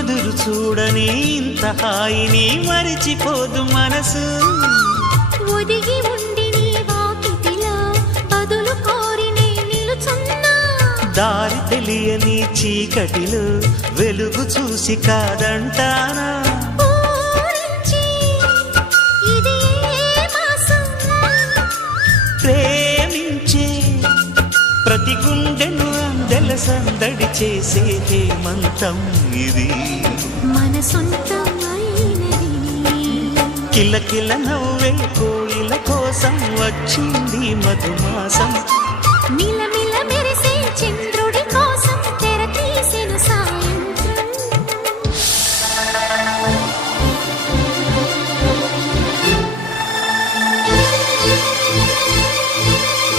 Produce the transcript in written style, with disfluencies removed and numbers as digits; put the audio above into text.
ఎదురు చూడని ఇంత హాయిని మరిచిపోదు మనసు. ఒదిగి ఉండి నీ వాకిటిలో బదులు కోరి నే నిలుచున్నా. దారి తెలియని చీకటిలో వెలుగు చూసి కాదంటానా. ఊరించి ఇది ఏ మాసం? ప్రేమించే ప్రతి గుండెను అందెల సందడి చేసే హేమంతం ఇది. మన సొంతమైనది. కిలకిల నవ్వే కోయిల కోసం వచ్చింది మధుమాసం. నిలమి